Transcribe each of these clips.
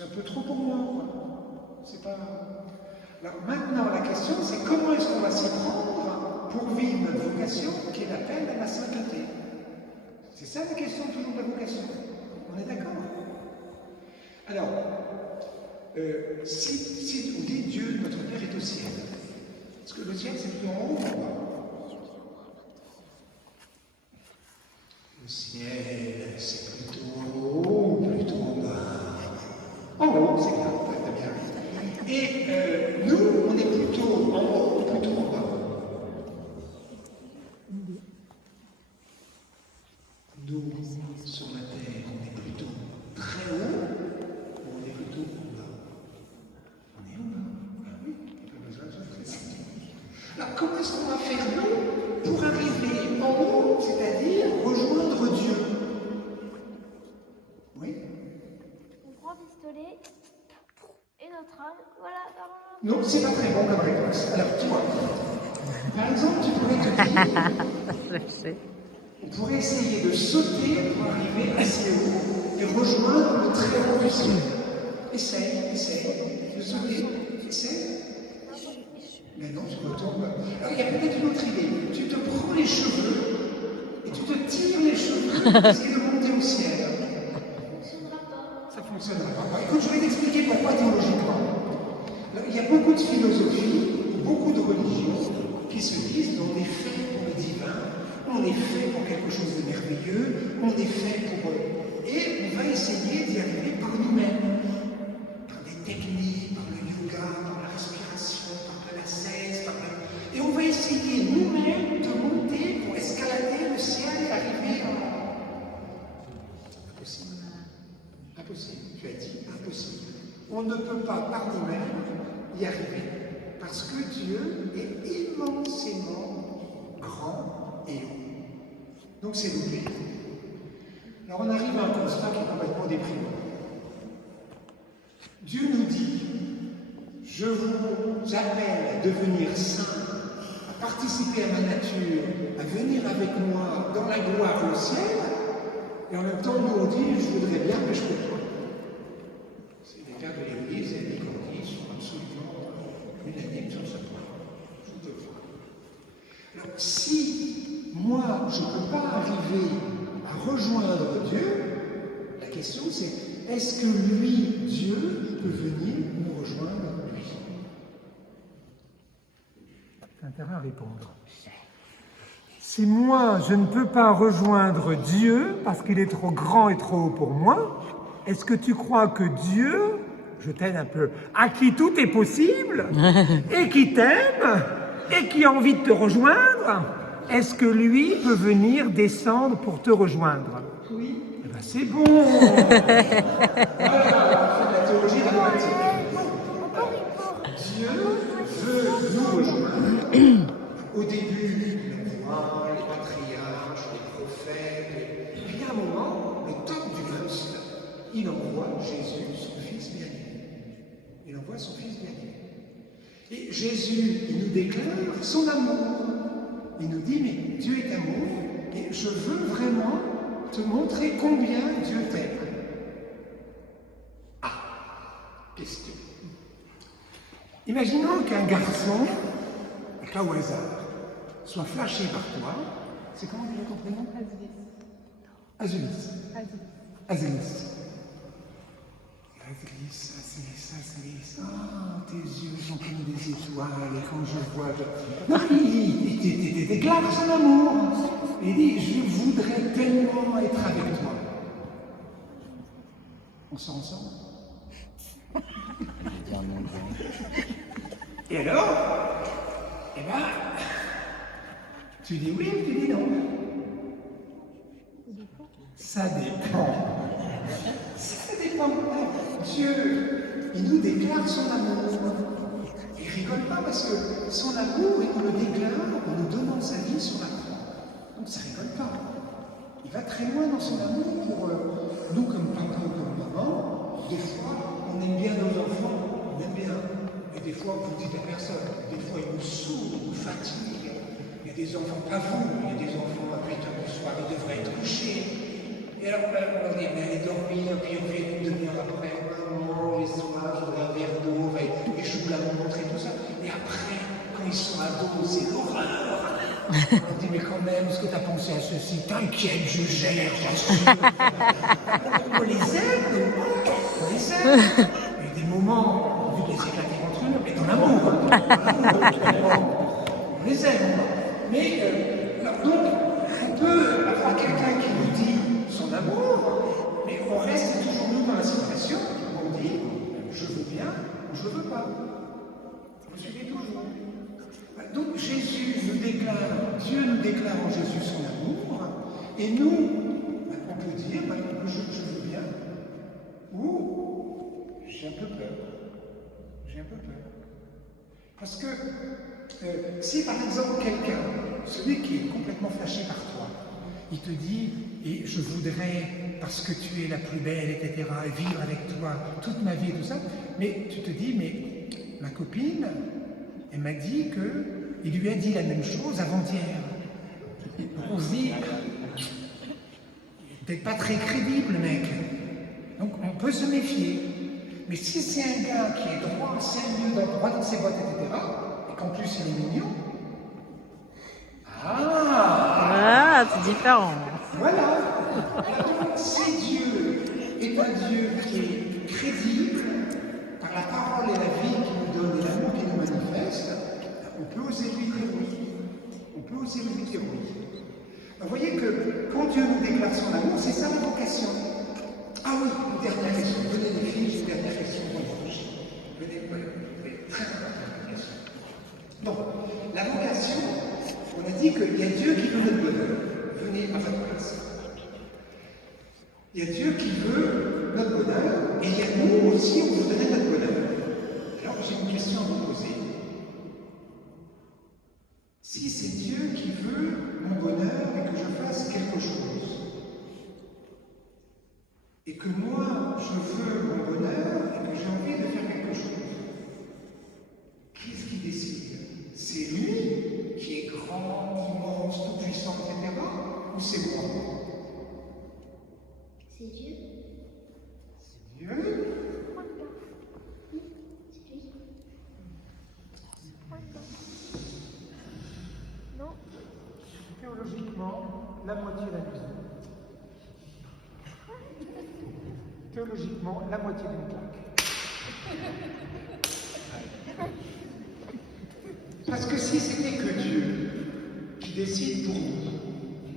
c'est un peu trop pour moi, quoi. C'est pas... Alors maintenant, la question, c'est comment est-ce qu'on va s'y prendre pour vivre notre vocation, qui est l'appel à la sainteté. C'est ça la question toujours de la vocation. On est d'accord? Alors, si on dit Dieu, notre Père est au ciel, est-ce que le ciel c'est plutôt en haut ou en bas? Le ciel, c'est plutôt en haut ou plutôt en bas? En haut, c'est bien, très bien. Et nous, on est plutôt en haut ou plutôt en bas? Nous, sur la terre, on est plutôt très haut ou on est plutôt en bas? On est en bas. Ah oui, pas besoin de ça. Alors, comment est-ce qu'on va faire, nous, pour arriver en haut, c'est-à-dire rejoindre Dieu? Oui? On prend un pistolet et notre âme, voilà, Non, c'est pas très bon comme réponse. Alors, toi, par exemple, tu pourrais te dire, on pourrait essayer de sauter pour arriver assez haut et rejoindre le très haut du ciel. Essaye de sauter, essaye. Mais non, tu retombes. Alors, il y a peut-être une autre idée. Tu te prends les cheveux et tu te tires les cheveux pour essayer de monter au ciel. Ça fonctionnera pas. Écoute, je vais t'expliquer pourquoi théologiquement. Alors, il y a beaucoup de philosophies, beaucoup de religions qui se disent qu'on est fait pour le divin, on est fait pour quelque chose de merveilleux, on est fait pour... Et on va essayer d'y arriver par nous-mêmes, par des techniques, par le yoga, par la respiration, par de la cesse, et on va essayer nous-mêmes de monter pour escalader le ciel et arriver en... Impossible. Impossible. Tu as dit impossible. On ne peut pas par nous-mêmes y arriver. Parce que Dieu est immensément grand et haut. Donc c'est l'oubli. Alors on arrive à un constat qui est complètement déprimant. Dieu nous dit, je vous appelle à devenir saints, à participer à ma nature, à venir avec moi dans la gloire au ciel, et en même temps nous on dit, je voudrais bien, mais je ne peux pas. C'est les pères de l'Église et les Cordiers sont absolument unanimes sur ce point. Je te vois. Alors, si moi, je ne peux pas arriver à rejoindre Dieu, la question c'est, est-ce que lui, Dieu, peut venir nous rejoindre, lui? T'as intérêt à répondre. Si moi, je ne peux pas rejoindre Dieu, parce qu'il est trop grand et trop haut pour moi, est-ce que tu crois que Dieu, je t'aide un peu, à qui tout est possible, et qui t'aime, et qui a envie de te rejoindre, est-ce que lui peut venir descendre pour te rejoindre? Oui. Eh bien c'est bon. Voilà, on fait de la théologie dramatique. Dieu veut nous rejoindre. Au début, on voit les patriarches, les prophètes, et puis à un moment, le top du must, il envoie Jésus, son fils bien-aimé. Il envoie son fils bien-aimé. Et Jésus, il nous déclare son amour. Il nous dit, mais Dieu est amour, et je veux vraiment te montrer combien Dieu t'aime. Ah, question. Imaginons qu'un garçon, pas au hasard, soit flashé par toi. C'est comment déjà ton prénom? Azulis. Azulis. Ah, tes yeux sont comme des étoiles, et quand je vois... Non, il déclare son amour. Il dit, je voudrais tellement être avec toi. On sort ensemble? Et alors, eh ben, tu dis oui ou tu dis non? Ça dépend. Ça dépend. Dieu, il nous déclare son amour. Il ne rigole pas parce que son amour, il nous le déclare en nous donnant sa vie sur la croix. Donc ça ne rigole pas. Il va très loin dans son amour pour nous comme papa ou comme maman. Des fois, on aime bien nos enfants, on aime bien. Et des fois, vous dites à personne. Des fois, ils nous saoulent, ils nous fatiguent. Il y a des enfants, pas vous, il y a des enfants à 8 h du soir, ils devraient être couchés. Et alors, on leur dit, mais allez dormir, puis on vient une demi-heure après. on mange, et soir, je voudrais un verre d'eau, et je vous la montre et tout ça. Et après, quand ils sont ados, c'est l'horreur. On dit, mais quand même, est-ce que tu as pensé à ceci? T'inquiète, je gère, j'assure. On les aime, on les aime. Il y a des moments, vu qu'ils s'éclatent entre eux, mais dans l'amour. On les aime. Mais, donc, on peut avoir quelqu'un qui nous dit son amour, mais on reste toujours nous dans la situation où on dit, je veux bien ou je veux pas. Vous suivez toujours. Donc Jésus nous déclare, Dieu nous déclare en Jésus son amour, et nous, on peut dire, je veux bien, ou j'ai un peu peur. J'ai un peu peur. Parce que si par exemple quelqu'un, celui qui est complètement flashé par toi, il te dit, et je voudrais, parce que tu es la plus belle, etc., vivre avec toi toute ma vie et tout ça, mais tu te dis, mais ma copine, elle m'a dit qu'il lui a dit la même chose avant-hier. Donc on se dit, peut-être pas très crédible, mec. Donc on peut se méfier. Mais si c'est un gars qui est droit, sérieux, droit dans ses bottes, etc., et qu'en plus il est mignon, ah, c'est différent. Voilà. Donc, si Dieu est un Dieu qui est crédible par la parole et la vie qu'il nous donne et l'amour qu'il nous manifeste, on peut oser lui dire oui. On peut oser lui dire oui. Vous voyez que quand Dieu nous déclare son amour, c'est ça la vocation. Ah oui, une dernière question. Venez les filles, j'ai une dernière question pour vous. Venez, très importante question. Donc, la vocation, on a dit qu'il y a Dieu qui veut notre bonheur. Venez à votre place. Il y a Dieu qui veut notre bonheur, et il y a nous aussi, on voudrait notre bonheur. Alors j'ai une question à vous poser. Si c'est Dieu qui veut mon bonheur et que je fasse quelque chose, et que moi je veux mon bonheur et que j'ai envie de faire quelque chose, qui est-ce qui décide? C'est lui qui est grand, immense, tout-puissant, etc. ou c'est moi? C'est Dieu. C'est Dieu. C'est lui. Non. Théologiquement, la moitié d'un museau. Théologiquement, la moitié d'une claque. Parce que si c'était que Dieu qui décide pour nous,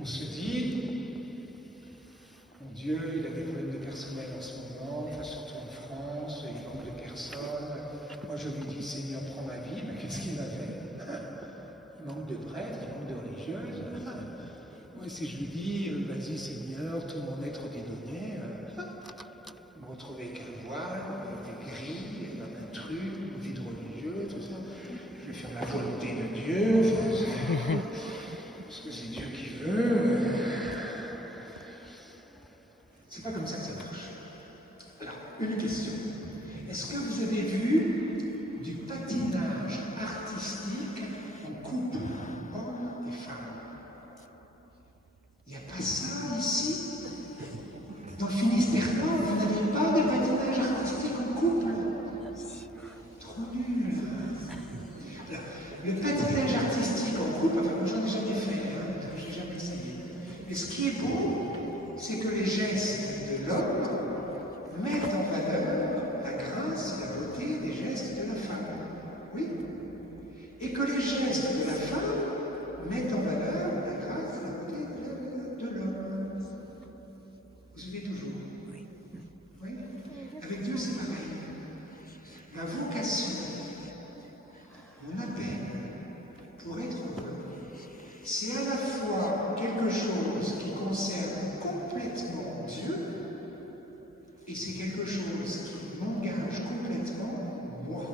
on se dit, mon Dieu, il a des problèmes de personnel en ce moment, enfin surtout en France, il manque de personnes. Moi je lui dis, Seigneur, prends ma vie, mais qu'est-ce qu'il m'a fait? Il manque de prêtres, il manque de religieuses. Moi si je lui dis, vas-y Seigneur, tout mon être dédonné, me retrouver avec un voile, des grilles, un truc, une vie de religieux, tout ça. Je vais faire la volonté de Dieu, parce que c'est Dieu qui veut. C'est pas comme ça que ça marche. Alors, une question. Est-ce que vous avez vu du patinage artistique en couple, hommes et femmes? Il n'y a pas ça ici? Dans le Finistère, vous n'avez pas de patinage artistique en couple? Trop nul. Alors, le patinage artistique en couple, enfin moi j'en ai jamais fait, j'ai jamais essayé. Mais ce qui est beau, c'est que les gestes de l'homme mettent en valeur la grâce et la beauté des gestes de la femme. Oui. Et que les gestes de la femme mettent en valeur la grâce et la beauté de l'homme. Vous suivez toujours? Oui. Oui. Avec Dieu, c'est pareil. Ma vocation, mon appel pour être heureux, c'est à la fois quelque chose qui concerne complètement Dieu et c'est quelque chose qui m'engage complètement moi.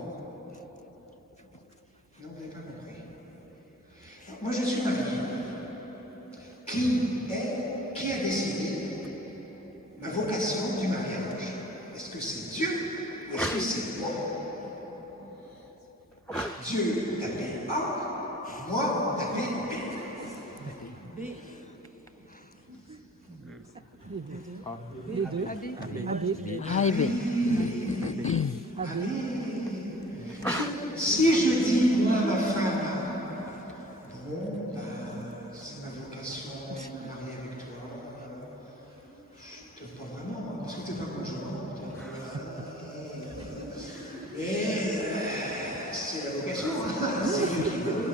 Non, vous n'avez pas compris. Alors, moi, je suis marié. Qui a décidé ma vocation du mariage? Est-ce que c'est Dieu ou est-ce que c'est moi? Dieu t'appelle A, moi t'appelle B. A et B. Si je dis, moi, ma femme, bon, ben, c'est ma vocation de me marier avec toi, je te pas vraiment, parce que tu n'es pas conjoint. Et c'est la vocation, c'est Dieu qui veut.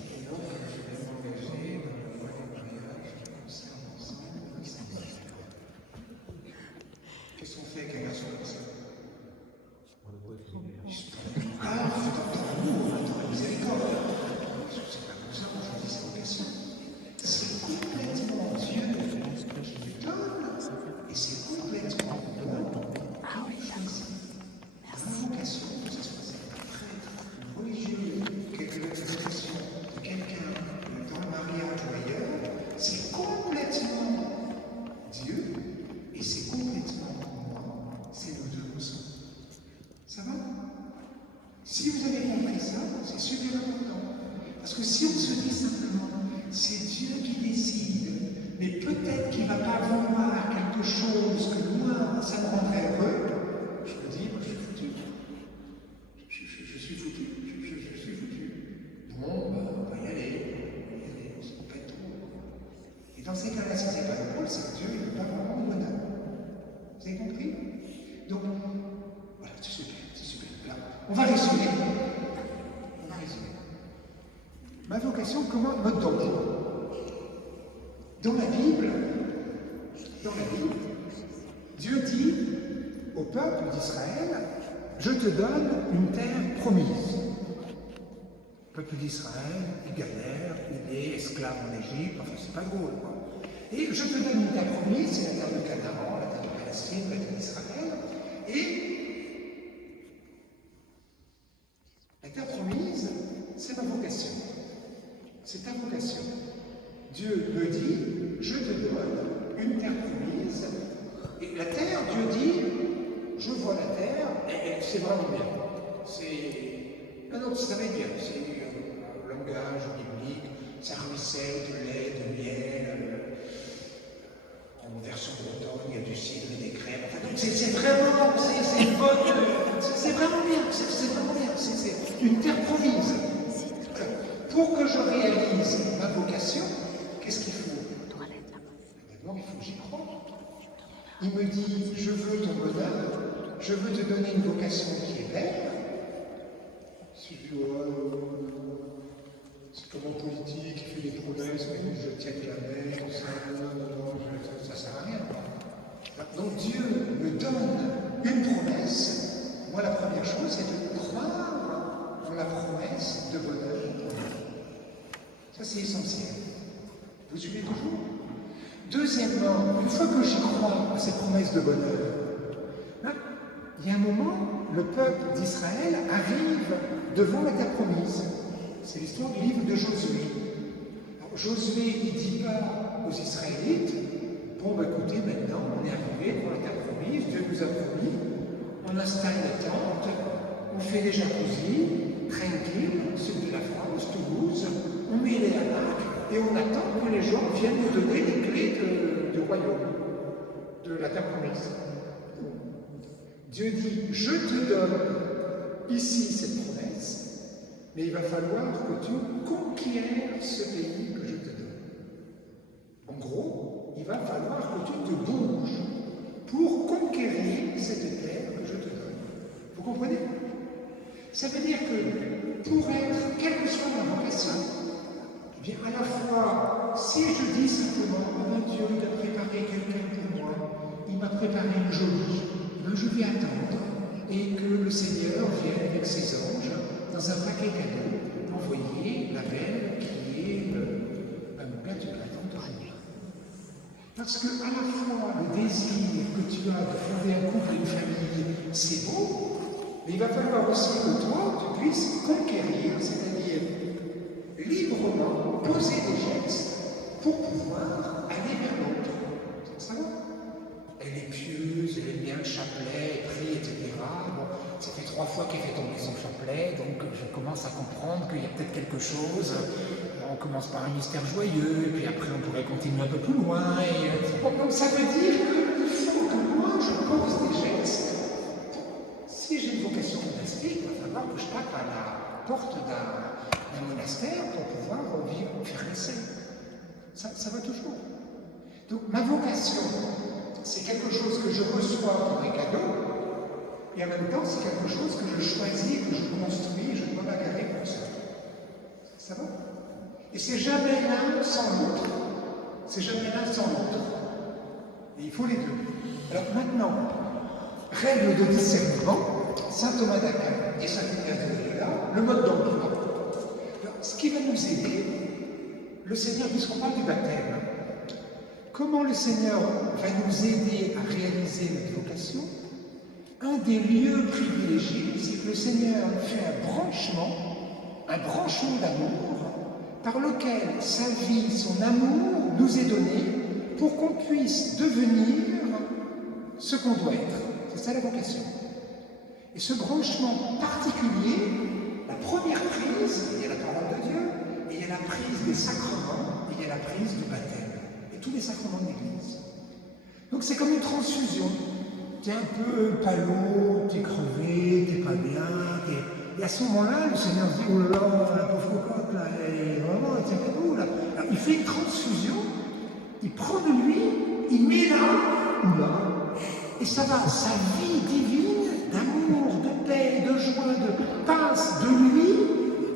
Et donc, je vais m'engager dans la voie du mariage, comme ça, ensemble. Qu'est-ce qu'on fait avec un garçon comme ça? Ah, dans l'amour, dans la miséricorde. C'est pas comme ça qu'on choisit sa vocation. C'est complètement Dieu qui lui donne, et c'est complètement l'homme qui choisit. La vocation, que ce soit un prêtre, un religieux, quelque vocation de quelqu'un dans le mariage ou ailleurs, c'est complètement Dieu, et c'est complètement moi, c'est nous deux ensemble. Ça va? Si vous avez compris ça, c'est super important. Parce que si on se dit simplement, c'est Dieu qui décide, mais peut-être qu'il ne va pas vouloir quelque chose que moi, ça me rendrait heureux, je me dis, moi, je suis foutu. Je suis foutu. Je suis foutu. Bon, ben, on va y aller. Ça ne peut pas être drôle. Et dans ces cas-là, si ce n'est pas drôle, c'est que Dieu ne veut pas vraiment de bonheur. Vous avez compris? Donc, voilà, c'est super. Là, on va résumer. Ma vocation, comment me donner? Dans la Bible, Dieu dit au peuple d'Israël, je te donne une terre promise. Le peuple d'Israël, il galère, il est esclave en Égypte, enfin c'est pas drôle quoi. Et je te donne une terre promise, c'est la terre de Canaan, la terre de Palestine, la terre d'Israël, et la terre promise, c'est ma vocation. C'est ta vocation. Dieu me dit, je te donne une terre promise. Et la terre, Dieu dit, je vois la terre, et c'est vraiment bien. Non, ça va être bien. C'est un langage biblique, ça ruisselle de lait, de miel. En version bretonne, il y a du cidre et des crèmes. Enfin, donc c'est vraiment, c'est vraiment bien. C'est vraiment bien. C'est une terre promise. Pour que je réalise ma vocation, qu'est-ce qu'il faut? D'abord, il faut que j'y croie. Il me dit, je veux ton bonheur, je veux te donner une vocation qui est belle. Si je dis, c'est comme un politique qui fait des promesses, mais je tiens jamais, tout ça, non, ça sert à rien. Donc Dieu me donne une promesse. Moi, la première chose, c'est de croire dans la promesse de bonheur pour moi. Ça, c'est essentiel. Vous suivez toujours? Deuxièmement, une fois que j'y crois à cette promesse de bonheur, il y a un moment, le peuple d'Israël arrive devant la terre promise. C'est l'histoire du livre de Josué. Alors, Josué, il ne dit pas aux Israélites, bon, écoutez, maintenant, on est arrivé devant la terre promise, Dieu nous a promis, on installe la tente, on fait les jacuzzis, tranquille, sud de la France, Toulouse, on met les hamacs et on attend que les gens viennent nous donner les clés du royaume, de la terre promise. Dieu dit, je te donne ici cette promesse, mais il va falloir que tu conquières ce pays que je te donne. En gros, il va falloir que tu te bouges pour conquérir cette terre que je te donne. Vous comprenez? Ça veut dire que pour être, quelle que soit ma vocation, eh bien à la fois, si je dis simplement, oh Dieu, il a préparé quelqu'un pour moi, il m'a préparé une jolie, ben je vais attendre et que le Seigneur vienne avec ses anges dans un paquet cadeau envoyer la belle qui est mon plat du printemps de jour. Parce que à la fois le désir que tu as de fonder un couple et une famille, c'est beau, mais il va falloir aussi que toi, tu puisses conquérir, c'est-à-dire librement poser des gestes pour pouvoir aller vers l'autre. Ça va? Elle est pieuse, elle aime bien le chapelet, elle prie, etc. Bon, ça fait 3 fois qu'elle fait tomber son chapelet, donc je commence à comprendre qu'il y a peut-être quelque chose. on commence par un mystère joyeux, et puis après on pourrait continuer un peu plus loin. Bon, donc ça veut dire qu'il faut que moi je pose des gestes. Si j'ai une vocation monastique, il va falloir que je tape à la porte d'un monastère pour pouvoir vivre, faire l'essai. Ça va toujours. Donc ma vocation, c'est quelque chose que je reçois pour des cadeaux, et en même temps c'est quelque chose que je choisis, que je construis, je dois m'agarrer pour ça. Ça va? Et c'est jamais l'un sans l'autre. C'est jamais l'un sans l'autre. Et il faut les deux. Alors maintenant, règle de discernement, saint Thomas d'Aquin et saint Ignace de Loyola, le mode d'emploi. Ce qui va nous aider, le Seigneur, puisqu'on parle du baptême, comment le Seigneur va nous aider à réaliser notre vocation? Un des lieux privilégiés, c'est que le Seigneur fait un branchement d'amour, par lequel sa vie, son amour nous est donné pour qu'on puisse devenir ce qu'on doit être. C'est ça la vocation. Et ce branchement particulier, la première prise, il y a la parole de Dieu, et il y a la prise des sacrements, et il y a la prise du baptême, et tous les sacrements de l'Église. Donc c'est comme une transfusion. T'es un peu palo, t'es crevé, t'es pas bien, et à ce moment-là, le Seigneur se dit, oh là là, la pauvre cocotte, là, et vraiment, elle tient pas debout, là. Alors, il fait une transfusion, il prend de lui, il met là, ou là, et ça va, sa vie divine, d'amour, de paix, de joie, passe de lui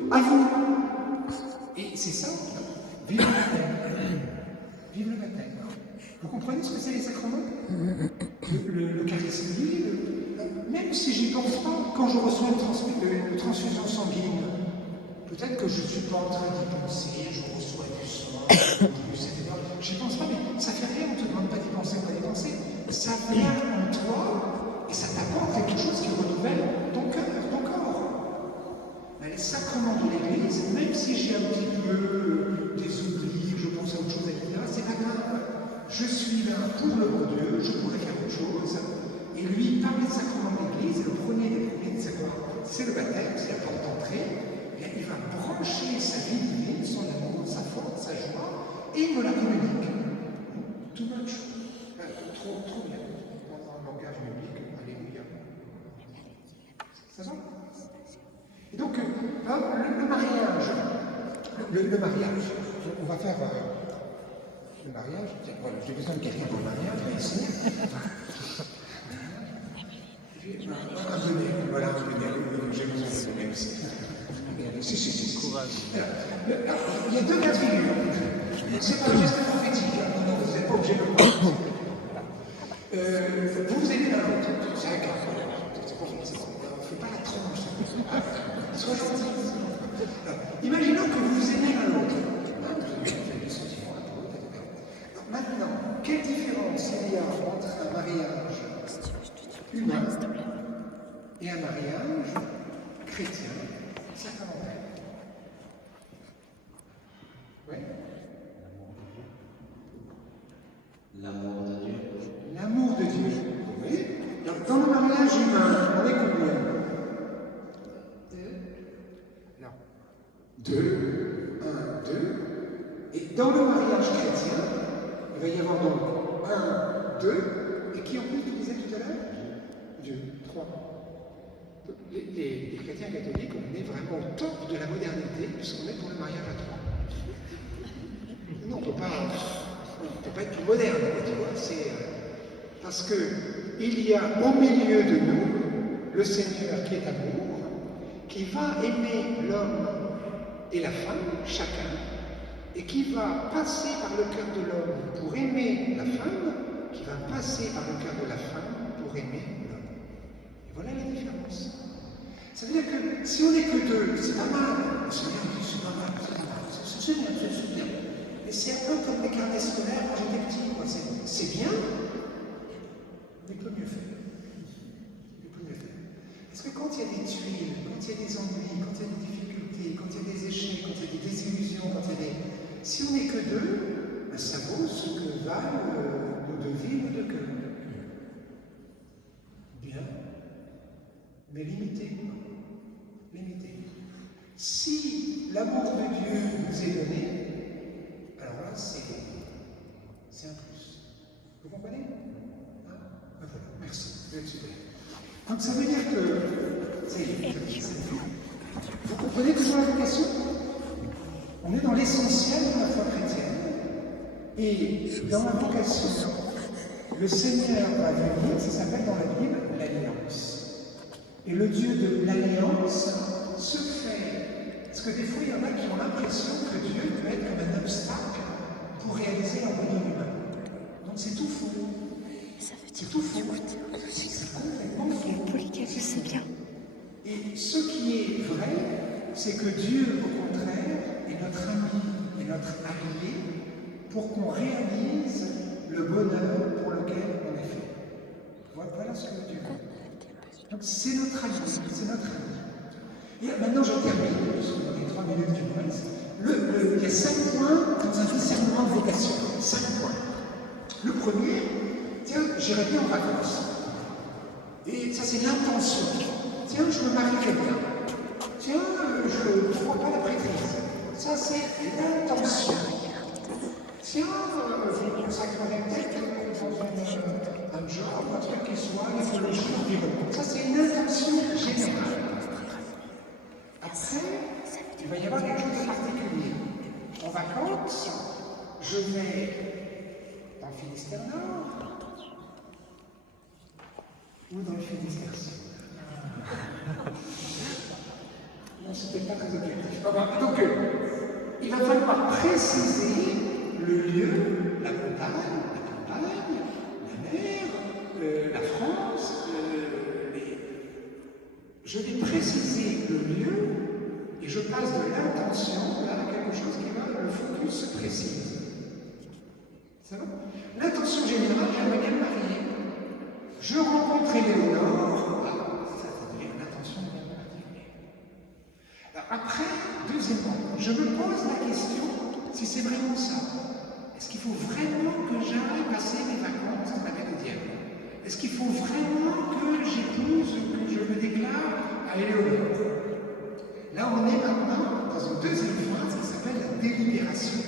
à vous. Et c'est ça, vive le baptême. Vive le baptême. Vous comprenez ce que c'est les sacrements? Le charisme, même si j'y pense pas, quand je reçois une transfusion sanguine, peut-être que je ne suis pas en train d'y penser, je reçois du sang, etc. J'y pense pas, mais ça fait rien, on ne te demande pas d'y penser ou pas d'y penser. Ça vient en toi et ça t'apporte quelque chose qui renouvelle ton cœur, ton corps. Mais les sacrements de l'Église, même si j'ai un petit peu des oublis, je pense à autre chose, etc., c'est pas grave. Je suis là pour le bon Dieu, je pourrais faire autre chose. Et lui, par les sacrements de l'Église, le premier des premiers sacrements, c'est le baptême, c'est la porte d'entrée. Il va brancher sa vie divine, son amour, sa force, sa joie, et il me la communique. Too much. Trop bien. En langage biblique, alléluia. Ça va? Et donc, le mariage, on va faire le mariage. Voilà, j'ai besoin de quelqu'un pour le mariage, mais ici. Un bonnet, voilà, un bonnet, j'ai besoin de bonnet aussi. Si. Courage. Alors, il y a deux cas de figure. C'est pas un geste prophétique, non, vous n'êtes pas obligé de le voir. Vous aidez l'un l'autre, c'est un cas. On ne fait pas la tranche. Sois gentil. Imaginons que vous aimez l'un l'autre. Vous avez des sentiments un peu. Maintenant, quelle différence il y a entre un mariage humain et un mariage chrétien sacramentel? Oui. L'amour de Dieu. L'amour de Dieu. Oui. Dans le mariage humain, on est combien? Non. 2. 1, 2. Et dans le mariage chrétien, il va y avoir donc 1, 2. Et qui en plus tu disais tout à l'heure? Dieu. 3. Les chrétiens catholiques, on est vraiment au top de la modernité, puisqu'on est pour le mariage à 3. Non, on ne peut pas être plus moderne, tu vois. C'est parce qu'il y a au milieu de nous le Seigneur qui est amour, qui va aimer l'homme et la femme, chacun, et qui va passer par le cœur de l'homme pour aimer la femme, qui va passer par le cœur de la femme pour aimer l'homme. Et voilà la différence. Ça veut dire que si on n'est que deux, c'est pas mal. Le Seigneur dit, c'est pas mal, c'est bien. Mais c'est un peu comme les carnets scolaires quand j'étais petit, quoi. C'est bien, mais peut mieux faire. Parce que quand il y a des tuiles, quand il y a des ennuis, quand il y a des difficultés, quand il y a des échecs, quand il y a des désillusions, quand il y a des... Si on n'est que deux, ben ça vaut ce que valent nos deux vies, nos deux cœurs. Bien, mais limité. Si l'amour de Dieu vous ai donné, alors là, c'est un plus. Vous comprenez? Hein? Ben voilà, merci. Vous êtes super. Donc ça veut dire que, ça y est, vous comprenez toujours la vocation? On est dans l'essentiel de la foi chrétienne. Et dans la vocation, le Seigneur va venir, ça s'appelle dans la Bible l'Alliance. Et le Dieu de l'Alliance se fait. Parce que des fois, il y en a qui ont l'impression que Dieu peut être comme un obstacle pour réaliser leur bonheur humain. Donc c'est tout faux. C'est tout faux. C'est complètement faux. C'est bien. Et ce qui est vrai, c'est que Dieu, au contraire, est notre ami et notre allié pour qu'on réalise le bonheur pour lequel on est fait. Voilà ce que Dieu veut. Donc c'est notre allié, c'est notre ami. Et maintenant je termine, parce qu'on a les 3 minutes qui nous restent. Il y a 5 points dans un discernement de vocation. 5 points. Le premier, tiens, j'irai bien en vacances. Et ça c'est l'intention. Tiens, je me marierai bien. Tiens, je ne crois pas la prêtrise. Ça c'est l'intention. Tiens, je me consacrerai peut-être dans un job, un truc qui soit l'écologie, l'environnement. Ça c'est une intention générale. Après, il va y avoir quelque chose de particulier. En vacances, je vais dans le Finistère Nord ou dans le Finistère Sud. Non, c'était pas très objectif. Donc, il va falloir préciser le lieu, la montagne, la campagne, la mer, la France. Je vais préciser le lieu et je passe de l'intention à quelque chose qui va, le focus se précise. Ça va? L'intention générale, j'aimerais bien me marier. Je rencontre Éléonore. Ça veut dire l'intention bien particulière. Après, deuxièmement, je me pose la question si c'est vraiment ça. Est-ce qu'il faut vraiment que j'aille passer mes vacances dans la Méridienne? Est-ce qu'il faut vraiment que j'épouse, que je me déclare à Éléonore? Là, on est maintenant dans une deuxième phase qui s'appelle la délibération.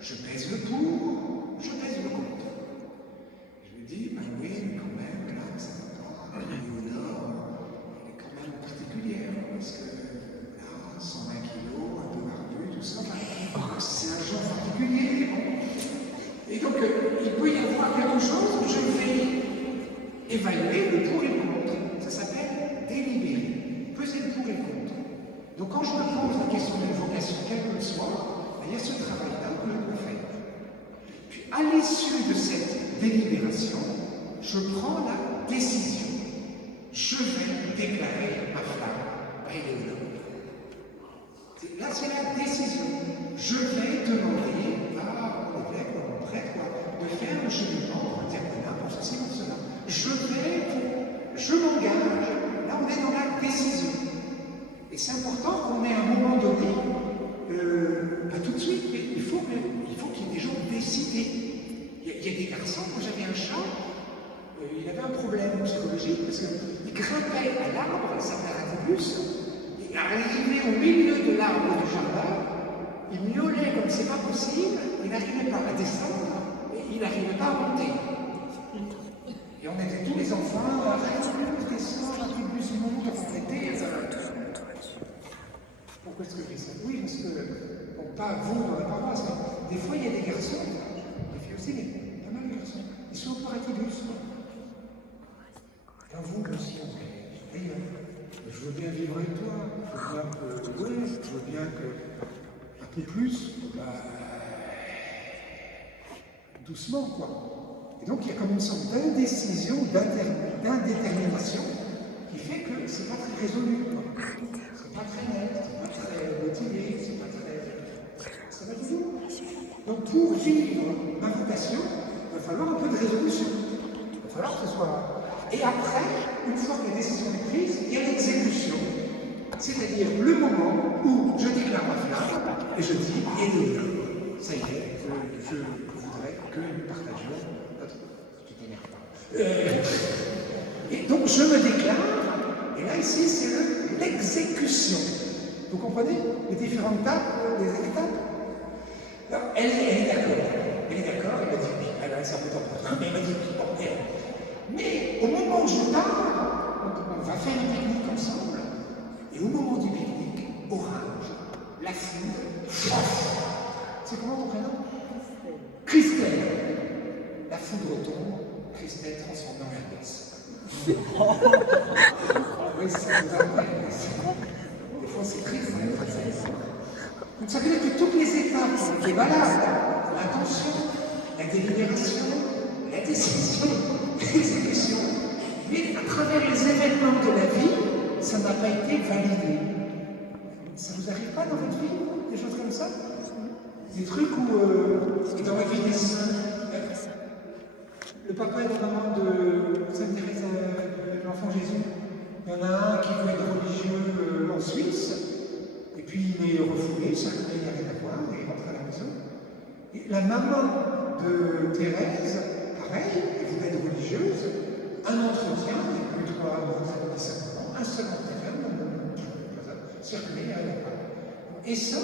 Je pèse le pour, je pèse le contre. Je me dis, ben oui, mais quand même, là, ça va pas. Éléonore, elle est quand même particulière, parce que là, 120 kilos, un peu barbu, tout ça, c'est un genre particulier. Et donc, il peut y avoir quelque chose où je vais évaluer le pour et le contre. Ça s'appelle délibérer, peser le pour et le contre. Donc quand je me pose la question de la vocation, quelle qu'elle soit, il y a ce travail-là que je peux faire. Puis à l'issue de cette délibération, je prends la décision. Je vais déclarer ma flamme à Éléonore. Là, c'est la décision. Je vais demander à mon évêque ou à mon prêtre de faire le cheminement pour un diaconat, pour ceci, pour cela. Je m'engage. Là, on est dans la décision. Et c'est important qu'on ait à un moment donné, pas tout de suite, mais il faut qu'il y ait des gens décidés. Il y a des garçons, quand j'avais un chat, il avait un problème psychologique parce qu'il grimpait à l'arbre, ça s'appelait Ratibus, il arrivait au milieu de l'arbre du jardin, il miaulait comme c'est pas possible, il n'arrivait pas à descendre et il n'arrivait pas à monter. Et on était tous les enfants, Ratibus descend, Ratibus monte, on était. Pourquoi est-ce que je dis ça? Oui, parce que, bon, pas vous dans la paroisse, mais des fois il y a des garçons, des filles aussi, mais pas mal de garçons, ils sont au Ratibus. Quand vous aussi, je veux bien vivre avec toi, je veux bien que, un peu plus, doucement, quoi. Et donc il y a comme une sorte d'indécision, d'indétermination, qui fait que c'est pas très résolu, quoi. C'est pas très net, c'est pas très motivé, c'est pas très... Ça va toujours. Donc pour vivre ma vocation, il va falloir un peu de résolution. Il va falloir que ce soit... Et après, une fois que la décision est prise, il y a l'exécution. C'est-à-dire le moment où je déclare ma flamme et je dis « Éléonore, ça y est, je voudrais que nous partagions notre... » Tu t'énerves pas. Et donc je me déclare, et là ici c'est l'exécution. Vous comprenez les différentes étapes? Alors, elle est d'accord. Elle est d'accord, elle m'a dit oui. Elle s'en fout pas. Mais elle m'a dit oui. Bon, mais au moment où je parle, on va faire un pique-nique ensemble. Et au moment du pique-nique, orange, la foudre, c'est comment ton prénom? Christelle. La foudre tombe, Christelle transformée en Hermès. Oui, ça vous rappelle. Des fois, c'est triste. Donc, ça veut dire que toutes les étapes sont valables. L'intention, la délibération, la décision, l'exécution. Mais à travers les événements de la vie, ça n'a pas été validé. Ça vous arrive pas dans votre vie, des choses comme ça? Des trucs où, dans la vie des saints, le papa et la maman de Sainte Thérèse de l'Enfant Jésus, il y en a un qui veut être religieux en Suisse, et puis il est refoulé, ça il n'y a rien à voir, il rentre à la maison. Et la maman de Thérèse, pareil, elle voulait être religieuse, un entretien, il n'y a plus trois sacrements, un seul entretien, circuler à la part. Et ça,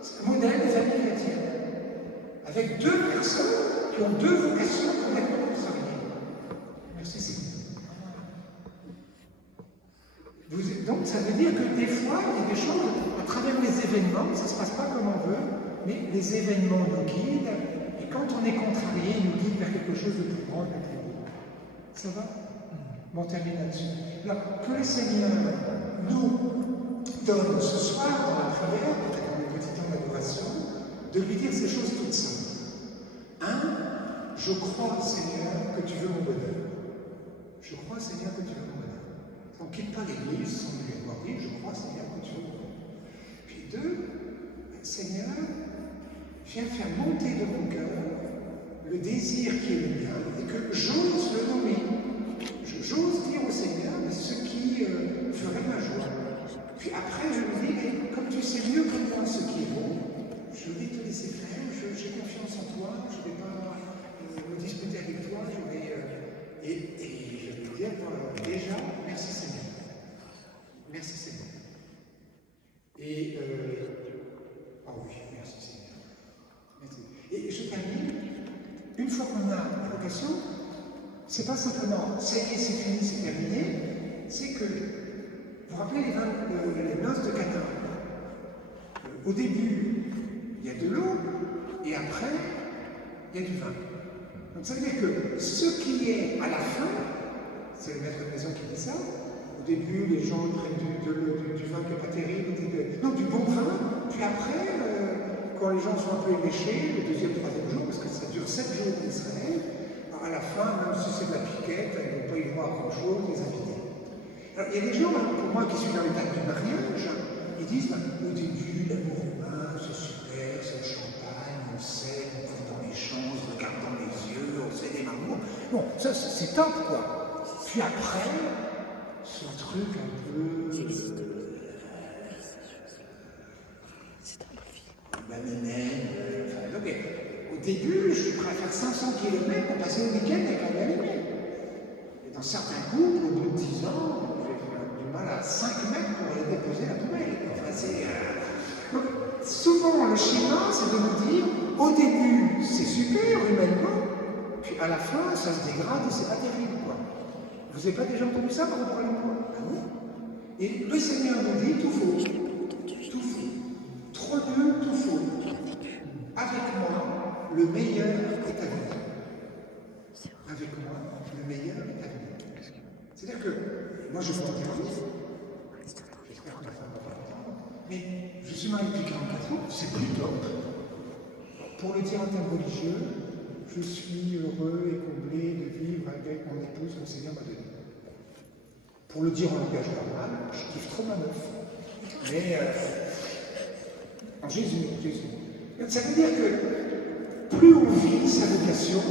c'est un modèle des familles chrétiennes, avec deux personnes qui ont deux vocations complètement contrariées. Merci Seigneur. Donc ça veut dire que des fois, il y a des choses, à travers les événements, ça ne se passe pas comme on veut, mais les événements nous guident, et quand on est contrarié, ils nous guident vers quelque chose de plus grand, de plus beau. Ça va? Bon, on termine là-dessus. Alors, que le Seigneur nous donne ce soir dans la prière, peut-être dans les petits temps d'adoration, de lui dire ces choses toutes simples. Je crois, Seigneur, que tu veux mon bonheur. Je crois, Seigneur, que tu veux mon bonheur. On ne quitte pas l'Église sans lui avoir dit, je crois, Seigneur, que tu veux mon bonheur. Puis deux, Seigneur, viens faire monter de mon cœur le désir qui est le mien et que j'ose le nommer. J'ose dire au Seigneur ce qui ferait ma joie. Puis après, je me dis, mais comme tu sais mieux que moi ce qui est bon, je vais te laisser faire, j'ai confiance en toi, je ne vais pas me disputer avec toi, je vais. Et je vais te dire, déjà, merci Seigneur. Merci Seigneur. Et. Oui, merci Seigneur. Merci. Et je termine. Une fois qu'on a la vocation, c'est pas simplement c'est fini, c'est terminé, c'est que. Vous vous rappelez les noces de Cana? Au début, il y a de l'eau, et après, il y a du vin. Donc ça veut dire que ce qui est à la fin, c'est le maître de maison qui dit ça, au début, les gens prennent du vin qui n'est pas terrible, du bon vin, puis après, quand les gens sont un peu éméchés, le deuxième, troisième jour, parce que ça dure 7 jours en Israël, à la fin, même si c'est de la piquette, ils ne vont pas y voir grand-chose, les invités. Alors, il y a des gens, pour moi, qui sont dans l'étape du mariage, ils disent, au début, l'amour humain, c'est super, c'est le champagne, on sait, on va dans les champs, on se regarde dans les yeux, on sait des amours. Bon, ça, c'est top, quoi. Puis après, c'est un truc un peu... Au début, je suis prêt à faire 500 km pour passer le week-end avec un allumé. Et dans certains couples, au bout de 10 ans, j'ai du mal à 5 mètres pour aller déposer la poubelle. Enfin, donc, souvent, le schéma, c'est de nous dire, au début, c'est super humainement, puis à la fin, ça se dégrade et c'est pas terrible, quoi. Vous n'avez pas déjà entendu ça par rapport à l'amour? Ah oui? Et le Seigneur nous dit, tout faux. Tout faux. Trop dur, tout faux. Avec moi, le meilleur est à venir. Avec moi, le meilleur est à venir. C'est-à-dire que, moi je peux en dire j'espère que la femme va pas l'entendre, mais je suis marié depuis 44 ans, c'est plus top. Pour le dire en termes religieux, je suis heureux et comblé de vivre avec mon épouse que le Seigneur m'a donné. Pour le dire en langage normal, je kiffe trop ma meuf. Mais en Jésus. Ça veut dire que plus on vit sa vocation,